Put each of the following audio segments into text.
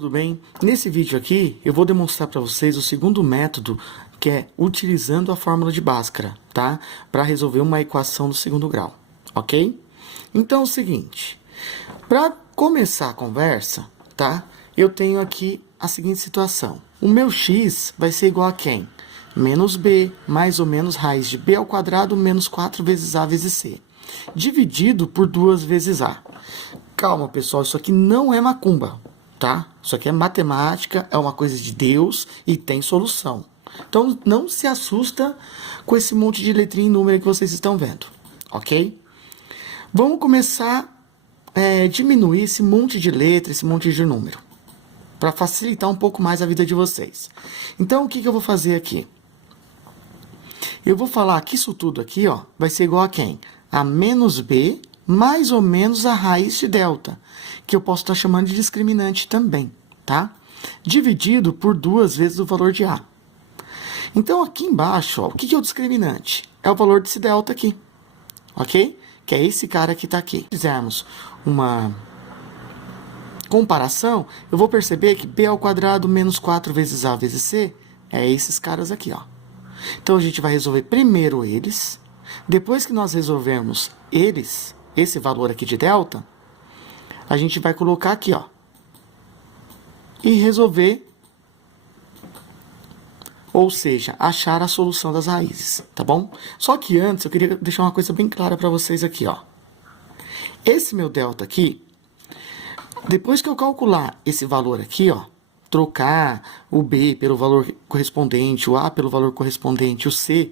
Tudo bem? Nesse vídeo aqui eu vou demonstrar para vocês o segundo método, que é utilizando a fórmula de Bhaskara, tá? Para resolver uma equação do segundo grau, ok? Então é o seguinte, para começar a conversa, tá? Eu tenho aqui a seguinte situação. O meu x vai ser igual a quem? Menos b, mais ou menos raiz de b ao quadrado, menos 4 vezes a vezes c. Dividido por 2 vezes a. Calma, pessoal, isso aqui não é macumba. Tá? Isso aqui é matemática, é uma coisa de Deus e tem solução. Então, não se assusta com esse monte de letrinha e número que vocês estão vendo, ok? Vamos começar a diminuir esse monte de letra, esse monte de número, para facilitar um pouco mais a vida de vocês. Então, o que eu vou fazer aqui? Eu vou falar que isso tudo aqui, ó, vai ser igual a quem? A menos b mais ou menos a raiz de delta, que eu posso estar chamando de discriminante também, tá? Dividido por 2 vezes o valor de A. Então, aqui embaixo, ó, o que é o discriminante? É o valor desse delta aqui, ok? Que é esse cara que está aqui. Se fizermos uma comparação, eu vou perceber que B ao quadrado menos 4 vezes A vezes C é esses caras aqui, ó. Então, a gente vai resolver primeiro eles. Depois que nós resolvermos eles, esse valor aqui de delta, a gente vai colocar aqui, ó, e resolver, ou seja, achar a solução das raízes, tá bom? Só que antes eu queria deixar uma coisa bem clara para vocês aqui, ó. Esse meu delta aqui, depois que eu calcular esse valor aqui, ó, trocar o B pelo valor correspondente, o A pelo valor correspondente, o C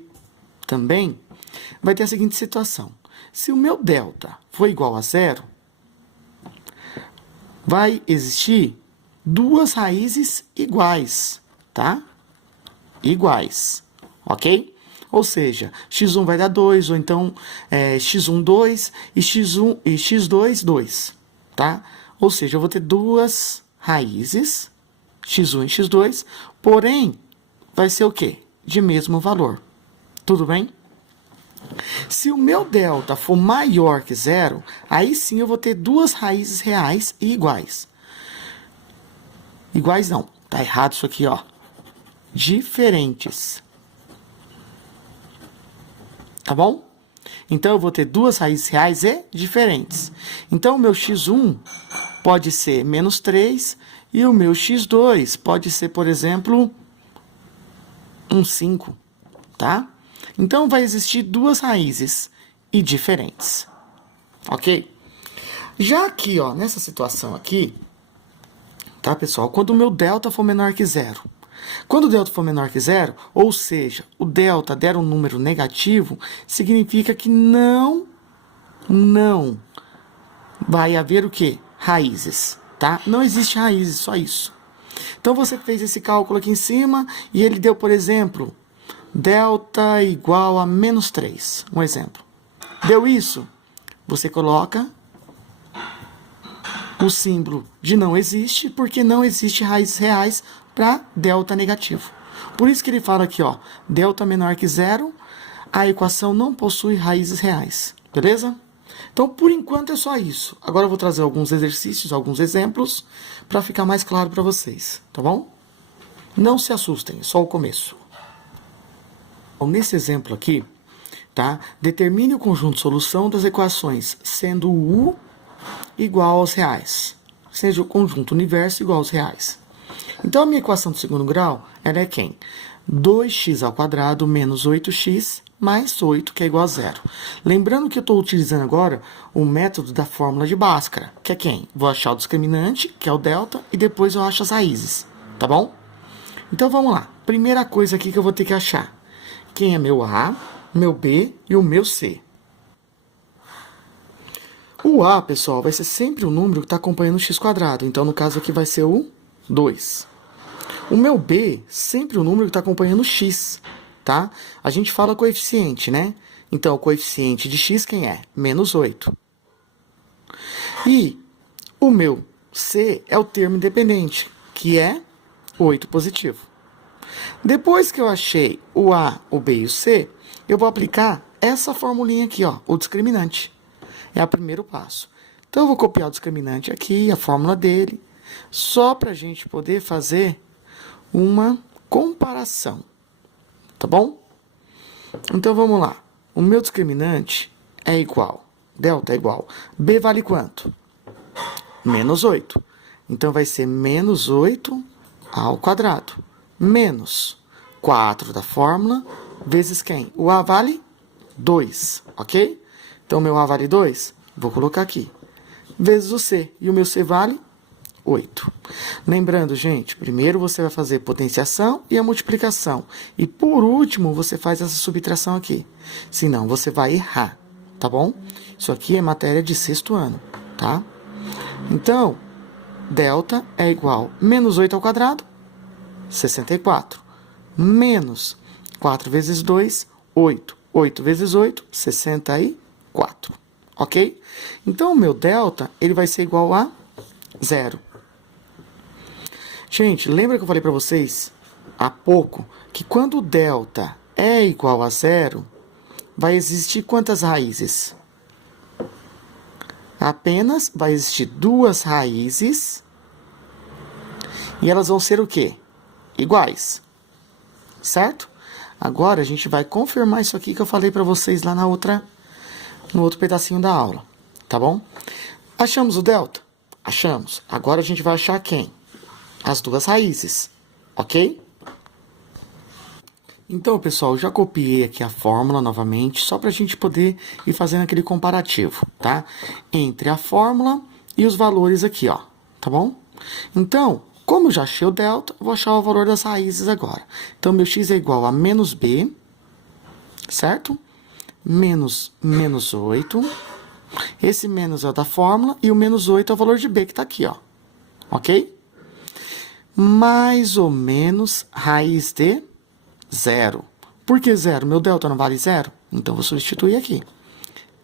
também, vai ter a seguinte situação. Se o meu delta for igual a zero, vai existir duas raízes iguais, tá? Iguais, ok? Ou seja, x1 vai dar 2, ou então x1, 2 e x1 e x2, 2, tá? Ou seja, eu vou ter duas raízes, x1 e x2, porém, vai ser o quê? De mesmo valor. Tudo bem? Se o meu delta for maior que zero, aí sim eu vou ter duas raízes reais e iguais. Iguais não, tá errado isso aqui, ó. Diferentes. Tá bom? Então, eu vou ter duas raízes reais e diferentes. Então, o meu x1 pode ser menos 3 e o meu x2 pode ser, por exemplo, 5, tá? Então, vai existir duas raízes e diferentes, ok? Já aqui, ó, nessa situação aqui, tá, pessoal? Quando o meu delta for menor que zero. Quando o delta for menor que zero, ou seja, o delta der um número negativo, significa que não vai haver o quê? Raízes, tá? Não existe raízes, só isso. Então, você fez esse cálculo aqui em cima e ele deu, por exemplo, delta igual a menos 3, um exemplo. Deu isso? Você coloca o símbolo de não existe, porque não existe raízes reais para delta negativo. Por isso que ele fala aqui, ó, delta menor que zero, a equação não possui raízes reais, beleza? Então, por enquanto é só isso. Agora eu vou trazer alguns exercícios, alguns exemplos, para ficar mais claro para vocês, tá bom? Não se assustem, é só o começo. Nesse exemplo aqui, tá? Determine o conjunto de solução das equações, sendo o U igual aos reais. Seja o conjunto universo igual aos reais. Então, a minha equação do segundo grau, ela é quem? 2x ao quadrado menos 8x mais 8, que é igual a zero. Lembrando que eu estou utilizando agora o método da fórmula de Bhaskara, que é quem? Vou achar o discriminante, que é o delta, e depois eu acho as raízes, tá bom? Então, vamos lá. Primeira coisa aqui que eu vou ter que achar. Quem é meu A, meu B e o meu C. O A, pessoal, vai ser sempre o número que está acompanhando o x². Então, no caso aqui vai ser o 2. O meu B, sempre o número que está acompanhando o x, tá? A gente fala coeficiente, né? Então, o coeficiente de x quem é? Menos 8. E o meu C é o termo independente, que é 8 positivo. Depois que eu achei o A, o B e o C, eu vou aplicar essa formulinha aqui, ó, o discriminante. É o primeiro passo. Então, eu vou copiar o discriminante aqui, a fórmula dele, Só para a gente poder fazer uma comparação, tá bom? Então, vamos lá. O meu discriminante é igual, delta é igual, b vale quanto? Menos 8. Então, vai ser menos 8 ao quadrado, menos 4 da fórmula, vezes quem? O a vale 2, ok? Então, meu a vale 2, vou colocar aqui, vezes o c, e o meu c vale 8. Lembrando, gente, primeiro você vai fazer potenciação e a multiplicação. E, por último, você faz essa subtração aqui. Senão, você vai errar, tá bom? Isso aqui é matéria de 6º ano, tá? Então, delta é igual a menos 8 ao quadrado, 64. Menos 4 vezes 2, 8. 8 vezes 8, 64. Ok? Então, o meu delta, ele vai ser igual a 0. Gente, lembra que eu falei para vocês há pouco que quando o delta é igual a 0, vai existir quantas raízes? Apenas vai existir 2 raízes e elas vão ser o quê? Iguais, certo? Agora a gente vai confirmar isso aqui que eu falei para vocês lá no outro pedacinho da aula, tá bom? Achamos o delta? Achamos. Agora a gente vai achar quem? As 2 raízes, ok? Então, pessoal, eu já copiei aqui a fórmula novamente, só para a gente poder ir fazendo aquele comparativo, tá? Entre a fórmula e os valores aqui, ó, tá bom? Então, como eu já achei o delta, vou achar o valor das raízes agora. Então, meu x é igual a menos b, certo? Menos 8. Esse menos é o da fórmula e o menos 8 é o valor de b que está aqui, ó, ok? Mais ou menos raiz de 0. Por que 0? Meu delta não vale 0? Então, vou substituir aqui.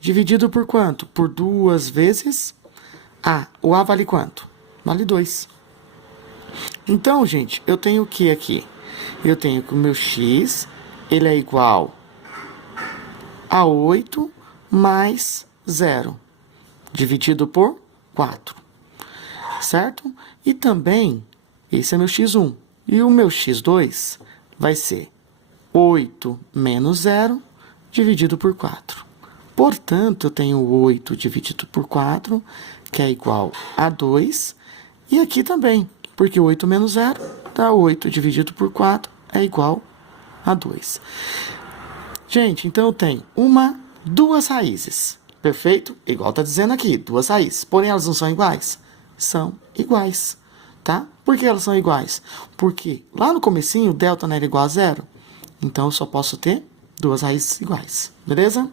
Dividido por quanto? Por 2 vezes a. O a vale quanto? Vale 2. Então, gente, eu tenho o que aqui? Eu tenho que o meu x, ele é igual a 8 mais 0, dividido por 4. Certo? E também, esse é meu x1. E o meu x2 vai ser 8 menos 0 dividido por 4. Portanto, eu tenho 8 dividido por 4, que é igual a 2. E aqui também, porque 8 menos 0 dá 8 dividido por 4 é igual a 2. Gente, então eu tenho 2 raízes. Perfeito? Igual está dizendo aqui, 2 raízes. Porém, elas não são iguais? São iguais, tá? Por que elas são iguais? Porque lá no comecinho, o delta não era igual a 0. Então, eu só posso ter 2 raízes iguais. Beleza?